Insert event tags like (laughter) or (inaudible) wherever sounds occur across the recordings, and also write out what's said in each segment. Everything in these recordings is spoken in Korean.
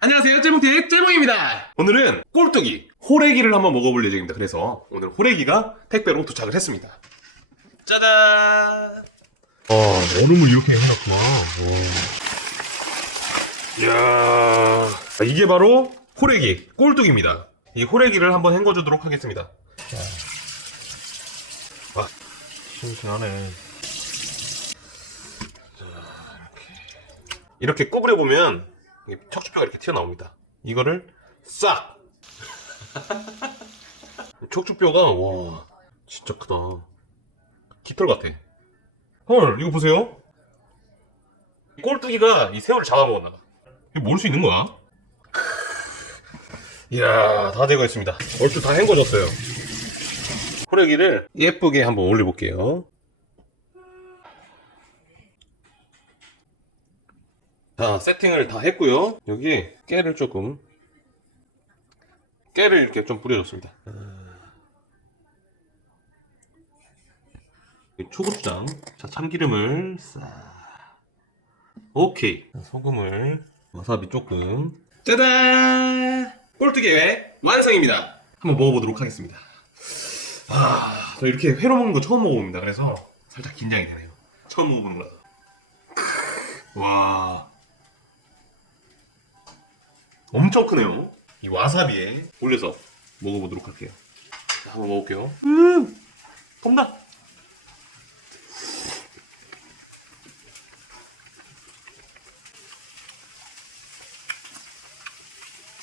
안녕하세요. 째몽팀 째몽입니다. 오늘은 꼴뚜기 호래기를 한번 먹어볼 예정입니다. 그래서 오늘 호래기가 택배로 도착을 했습니다. 짜잔! 어 얼음을 이렇게 해놨구나. 이야. 아, 이게 바로 호래기 꼴뚜기입니다. 이 호래기를 한번 헹궈주도록 하겠습니다 와 싱싱하네 이렇게 구부려 보면 척추뼈가 이렇게 튀어나옵니다. 이거를 싹! (laughs) 척추뼈가, 와, 진짜 크다. 깃털 같아. 헐, 이거 보세요. 꼴뚜기가 이 새우를 잡아먹었나 봐. 이거 모를 수 있는 거야? (laughs) 이야, 다 제거했습니다. 얼추 다 헹궈졌어요. 호래기를 예쁘게 한번 올려볼게요. 자, 세팅을 다 했고요. 여기 깨를 조금 깨를 이렇게 좀 뿌려줬습니다. 이 초고추장, 자 참기름을 싹. 오케이. 자, 소금을 와사비 조금. 짜잔! 꼴뚜기의 완성입니다. 한번 먹어보도록 하겠습니다. 아, 저 이렇게 회로 먹는 거 처음 먹어봅니다. 그래서 살짝 긴장이 되네요. 처음 먹어보는 거라서. 와. 엄청 크네요. 이 와사비에 올려서 먹어보도록 할게요. 자, 한번 먹을게요. 음, 겁나.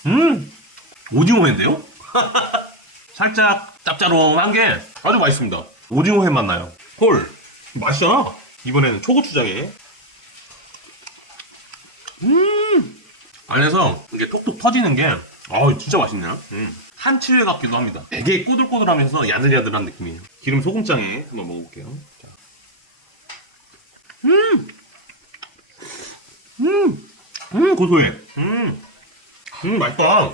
음, 오징어회인데요? (laughs) 살짝 짭짤한 게 아주 맛있습니다. 오징어회 맛 나요. 헐, 맛있잖아. 이번에는 초고추장에 음, 안에서 이게 톡톡 터지는 게, 아 진짜 맛있네요. 음. 한치회 같기도 합니다. 되게 꼬들꼬들하면서 야들야들한 느낌이에요. 기름 소금장에 한번 먹어볼게요. 자. 음, 음, 음 고소해. 음, 음 맛있다.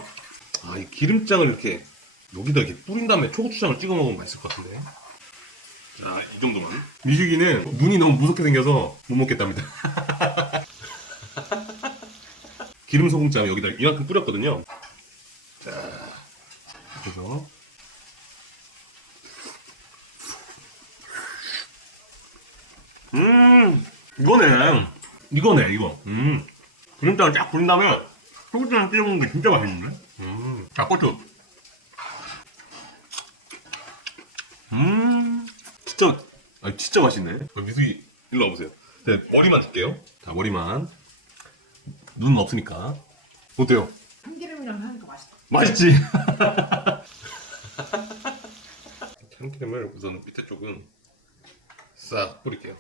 아, 이 기름장을 이렇게 여기다 이렇게 뿌린 다음에 초고추장을 찍어 먹으면 맛있을 것 같은데. 자, 이 정도만. 미식이는 눈이 너무 무섭게 생겨서 못 먹겠답니다. (laughs) 기름 소금장 여기다 이만큼 뿌렸거든요. 자, 그래서 음, 이거네. 이거네, 이거. 음, 기름장을 쫙 뿌린 다음에 소금장을 찍어 먹는 게 진짜 맛있는데. 음, 자, 고추. 음, 진짜, 아, 진짜 맛있네. 미숙이 일로 와보세요. 네, 머리만 줄게요. 자, 머리만. 눈은 없으니까. 어때요? 참기름이랑 하니까 맛있다. 맛있지? (laughs) 참기름을 우선 밑에 쪽은 싹 뿌릴게요.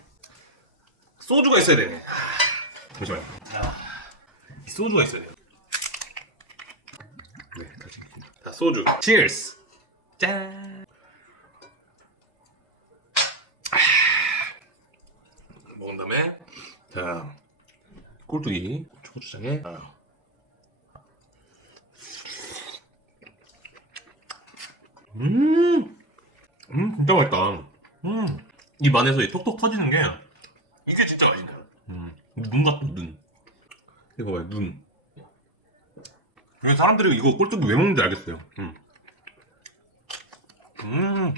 소주가 있어야 되네. 하, 잠시만요. 아, 이 소주가 있어야 돼요. 네, 다시. 자, 소주. Cheers! 짠! 먹은 다음에, 자, 꼴뚜기, 초고추장에, 아, 음, 음, 진짜 맛있다. 음, 입 안에서 이 톡톡 터지는 게, 이게 진짜 맛있네. 음, 눈 같다, 눈. 이거 봐요, 눈. 이게 사람들이 이거 꼴뚜기 왜 먹는지 알겠어요. 음. 음,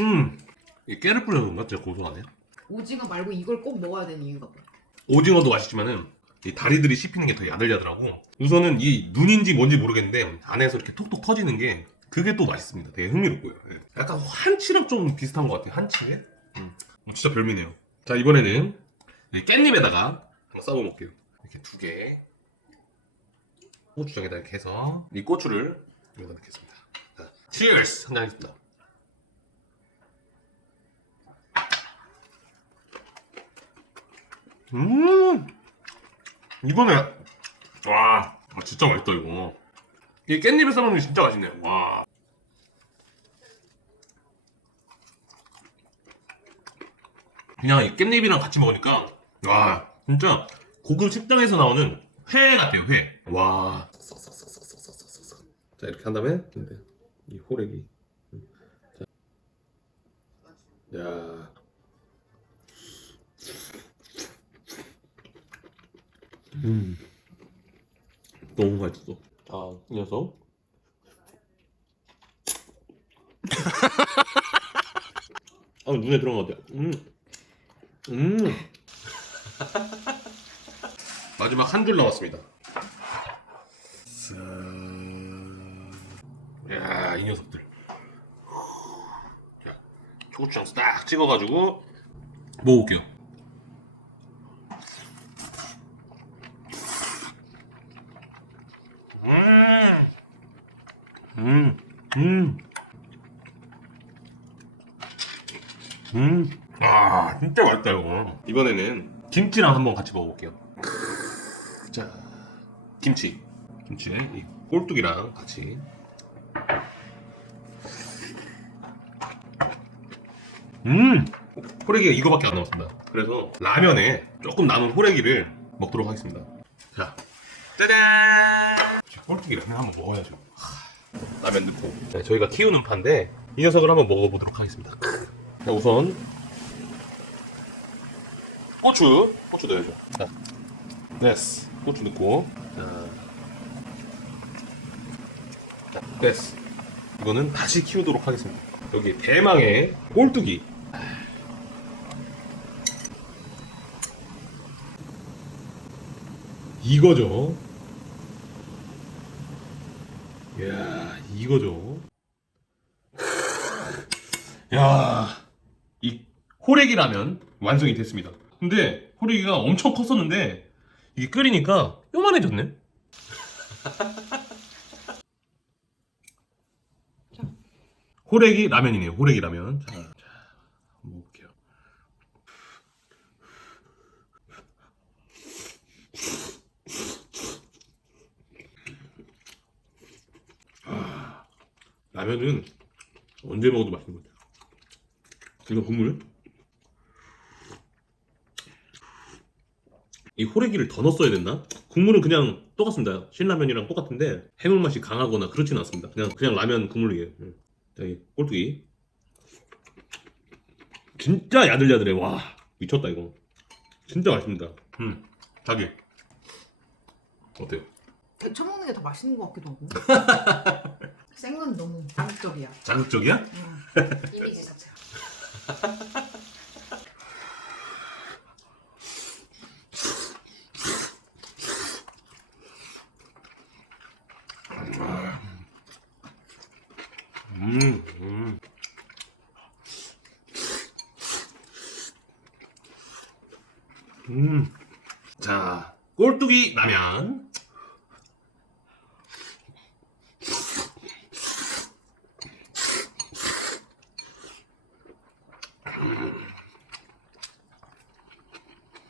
음. 이 깨를 뿌려서 그런가? 진짜 고소하네. 오징어 말고 이걸 꼭 먹어야 되는 이유가 뭐야? 오징어도 맛있지만은, 이 다리들이 씹히는 게 더 야들야들하고, 우선은 이 눈인지 뭔지 모르겠는데, 안에서 이렇게 톡톡 터지는 게, 그게 또 맛있습니다. 되게 흥미롭고요. 예. 약간 한치랑 좀 비슷한 것 같아요. 한치에? 음. 어, 진짜 별미네요. 자, 이번에는 이 깻잎에다가 한번 싸워볼게요. 이렇게 두 개. 고추장에다 이렇게 해서 이 고추를 여기다 넣겠습니다. 자, cheers! 한잔 하겠습니다. 음! 이거네. 와, 아, 진짜 맛있다, 이거. 이 깻잎에 싸먹는 게 진짜 맛있네요. 와. 그냥 이 깻잎이랑 같이 먹으니까 와 진짜 고급 식당에서 나오는 회 같아요 회. 와. 자 이렇게 한 다음에 이 호래기. 자. 야 음. 너무 맛있어. 아, 이 녀석. (laughs) 아, 눈에 들어간 것 같아. 음. 음. (laughs) 마지막 한 줄 남았습니다. 야, 이 녀석들. 자, 초고추장 딱 찍어가지고 먹어볼게요. 음, 음, 음. 아, 진짜 맛있다 이번에는 김치랑 한번 같이 먹어볼게요. 자, 김치, 김치에 이 꼴뚜기랑 같이. 음, 호래기가 이거밖에 안 남았습니다. 그래서 라면에 조금 남은 호래기를 먹도록 하겠습니다. 자, 짜잔! 꼴뚜기 라면 한번 먹어야죠. 라면 넣고 네, 저희가 키우는 파인데 이 녀석을 한번 먹어보도록 하겠습니다 자 우선 고추 고추 넣어야죠. 자 됐어. 고추 넣고. 자, 자 됐어. 이거는 다시 키우도록 하겠습니다. 여기 대망의 꼴뚜기. 이거죠. 이야, 이거죠. (laughs) 야, 이 호래기 라면 완성이 됐습니다. 근데 호래기가 엄청 컸었는데 이게 끓이니까 요만해졌네. (laughs) 호래기 라면이네요. 호래기 라면. 자, 자 한번 먹어볼게요. 라면은 언제 먹어도 맛있는 것 같아요. 이거 국물? 이 호래기를 더 넣었어야 됐나? 국물은 그냥 똑같습니다. 신라면이랑 똑같은데 해물 맛이 강하거나 그렇지는 않습니다. 그냥 그냥 라면 국물이에요. 음. 자, 이 꼴뚜기. 진짜 야들야들해. 와 미쳤다 이거. 진짜 맛있습니다. 음, 자기 어때요? 데쳐 먹는 게 더 맛있는 것 같기도 하고. (laughs) 생건 너무 자극적이야. 자극적이야? 응. (laughs) 이미지 자체가. (laughs) 음, 음. 음. 자, 꼴뚜기 라면.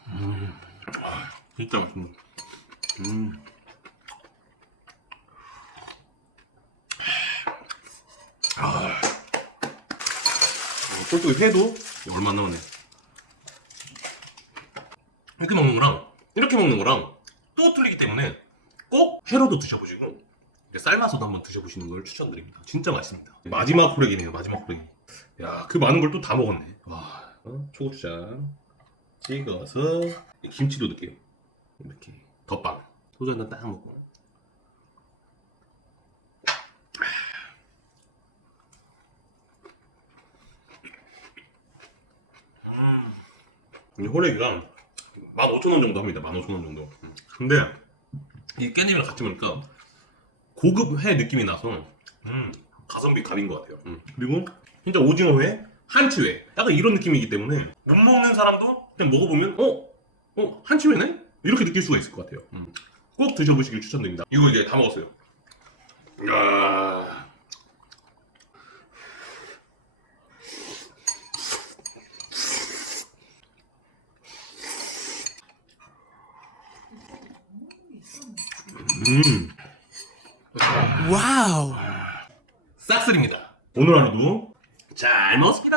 음. 아, 진짜 맛있네. 음. 어, 꼴뚜기 회도 얼마 안 남았네. 이렇게 먹는 거랑 이렇게 먹는 거랑 또 틀리기 때문에 꼭 회로도 드셔보시고 삶아서도 한번 드셔보시는 걸 추천드립니다. 진짜 맛있습니다. 마지막 호래기네요. 마지막 호래기. 야, 그 많은 걸 또 다 먹었네. 와, 어? 초고추장 찍어서 김치도 넣을게요. 이렇게 덮밥 소주 한잔딱 먹고. 이 호래기가 15,000원 정도 합니다. 15,000원 정도. 음. 근데 이 깻잎이랑 같이 먹으니까 고급 회 느낌이 나서 음, 가성비 갑인 것 같아요. 음. 그리고 진짜 오징어 회, 한치 회 약간 이런 느낌이기 때문에 못 먹는 사람도 그냥 먹어보면 어? 어? 한치 회네? 이렇게 느낄 수가 있을 것 같아요. 음. 꼭 드셔보시길 추천드립니다. 이거 이제 다 먹었어요. 야... 음. 와우. 싹쓸입니다. 오늘 하루도 잘 먹었습니다.